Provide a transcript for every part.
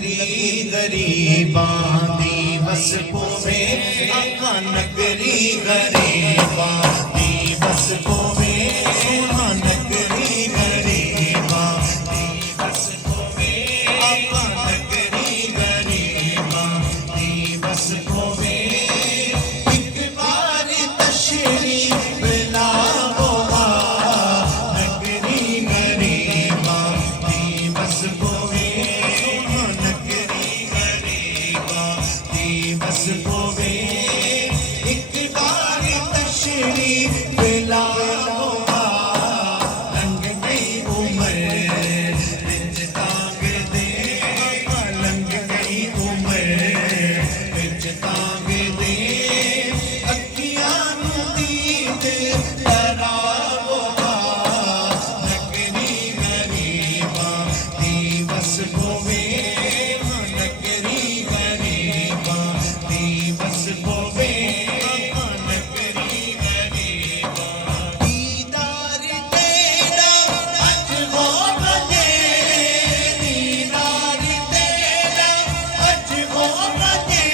नगरी गरीबां दी बस पोवे आका नगरी गरीबां दी बस पोवे सोना नगरी गरीबां दी बस पोवे आका नगरी गरीबां दी बस पोवे एक बार तशरीफ लाओ नगरी गरीबां दी बस पोवे बस पोवे एक बार तशरीफ लाओ लंघ गई उम्र विच तांग दे लंघ गई उम्र विच तांग दे अखियां नूं दीद करावो नगरी गरीबां दी बस पोवे नगरी गरीबां दी बस पोवे नगरी गरीबां दीदार तेरा अज हो बने दीदार तेरा अज हो बने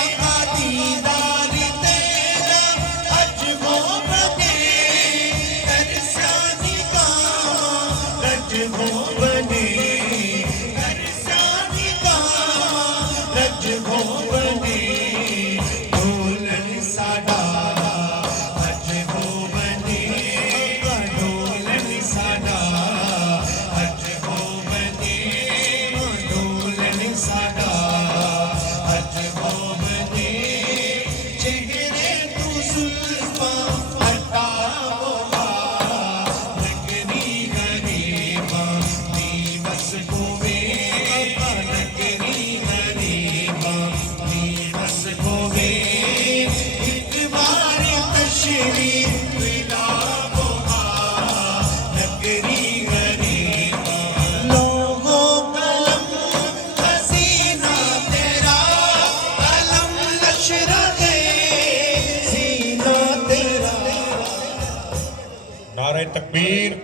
आका दीदार तेरा अज हो बने तरसानी का रज हो बने तरसानी का रज हो बने ढोलन साडा अज हो बने ढोलन साडा अज हो बने ढोलन साडा अज हो बने चेहरे तू जुल्फां हटाओ नगरी गरीबां दी बस पोवे नगरी गरीबां दी बस पोवे एक बार तशरीफ लाओ नगरी गरीबां लोगो कलम हसीना तेरा कलम नशर दे सीना तेरा नारे तकबीर